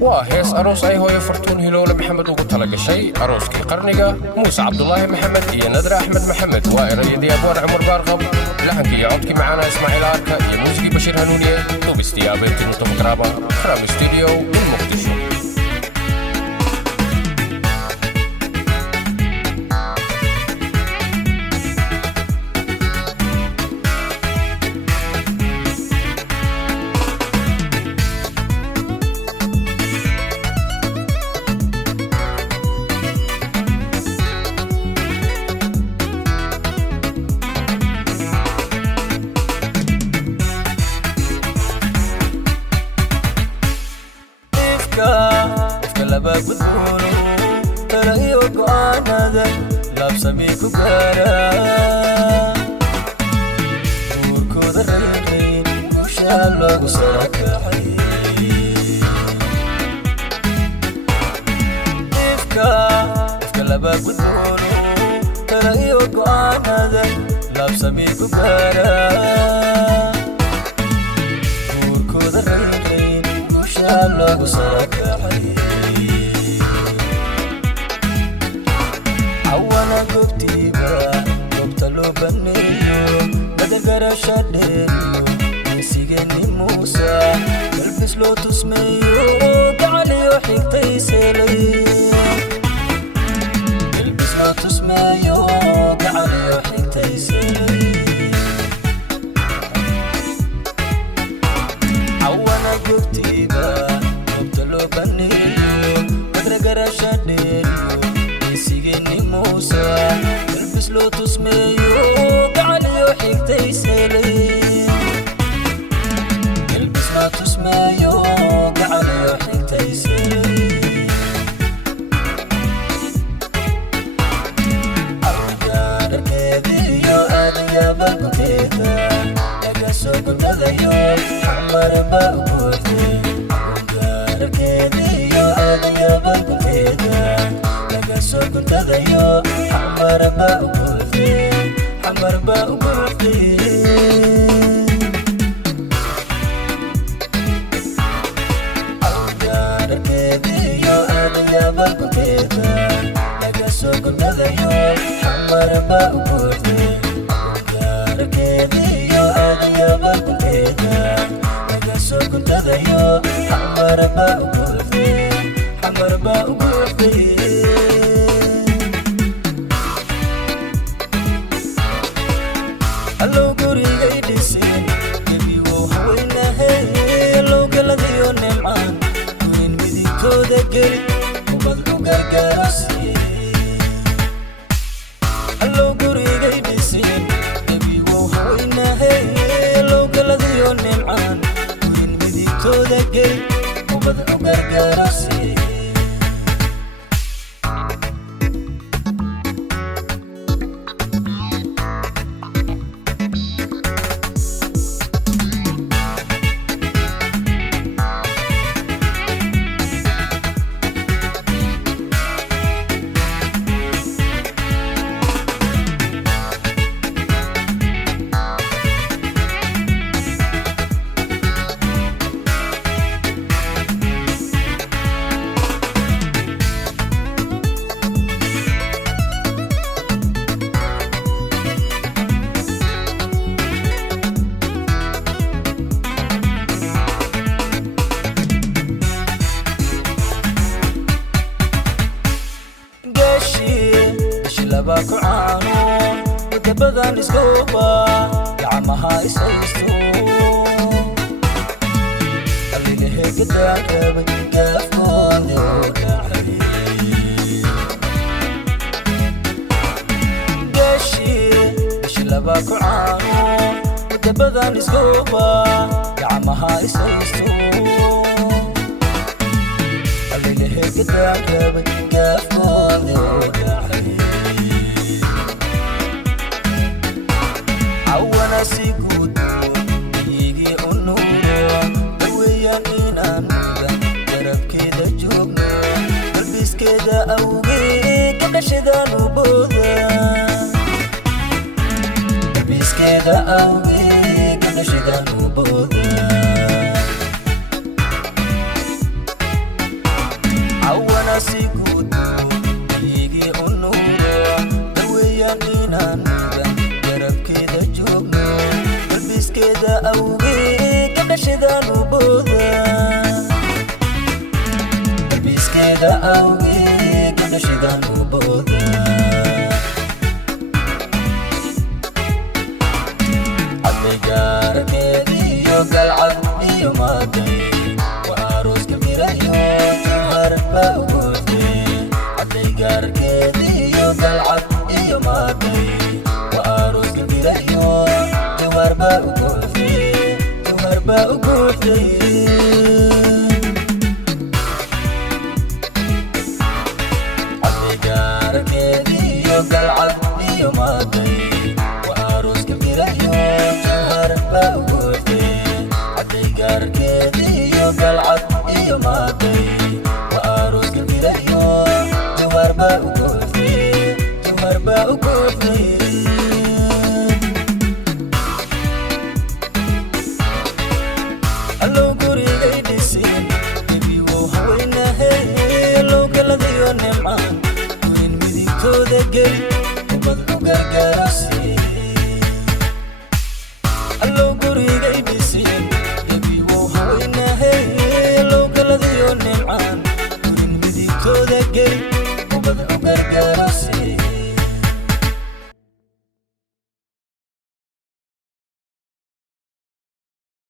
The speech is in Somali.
waa hees aroos ay hooyo fartuun hiloole maxamed ugu tala gashay arooskii qarniga muuse cabdulaahi maxamed iyo nadra axmed maxamed waa erayadii abwaan cumar baarqab laxankii iyo codkii macaana ismaaciil aarka iyo muusigii bashiir hanuuniye duubistii abeertii mustafa karaaba kram studio in muqdisho ida awgi gabdhashidan u booda adnigaarkeediyo galcad iyo maaday وأروس كميريو جوهر باوغوثي adnigaarkeediyo galcad iyo maaday وأروس كميريو جوهر باوغوثي جوهر باوغوثي adnigaarkeediyo galcad iyo maaday وأروس كميريو جوهر باوغوثي adnigaarkeediyo galcad iyo maaday وأروس كميريو جوهر باوغوثي جوهر باوغوثي allow gurigay dhisin nebigow haweynahay allow galadiyo nimcaan weyn midigtooda geli ubad u gargaarasi allow gurigay dhisin nebigow haweynahay allow galadiyo nimcaan weyn midigtooda geli ubad u gargaarasi